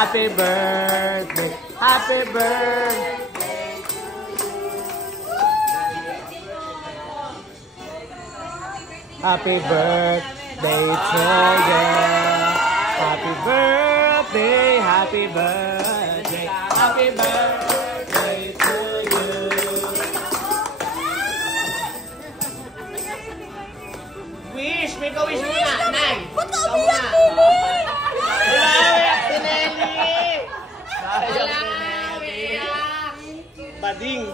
Happy birthday. Happy birthday. Happy birthday to you. Happy birthday. Happy birthday. Happy birthday to you. Wish! May ka-wish mo na, Nay! Ba't umiyak, Lili? Umiyak si Nelly! Umiyak! Bading!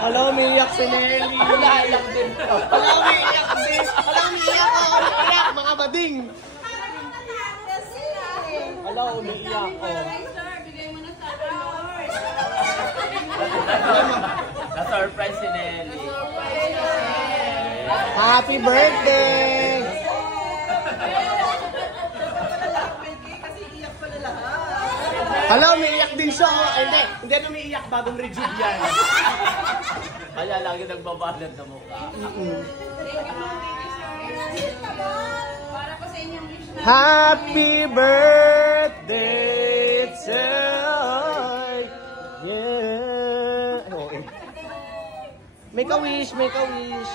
Hala, umiyak si Nelly! Umiyak din! Hala, umiyak din! Hala, umiyak ako! Umiyak, mga bading! Hala, umiyak ako! Na-surprise si Nelly. Happy birthday! Hala, umiiyak din siya. Hindi na umiiyak. Bagong rejuve yan. Kaya lagi nagbabalad na mukha. Happy birthday to you. Make a wish, make a wish.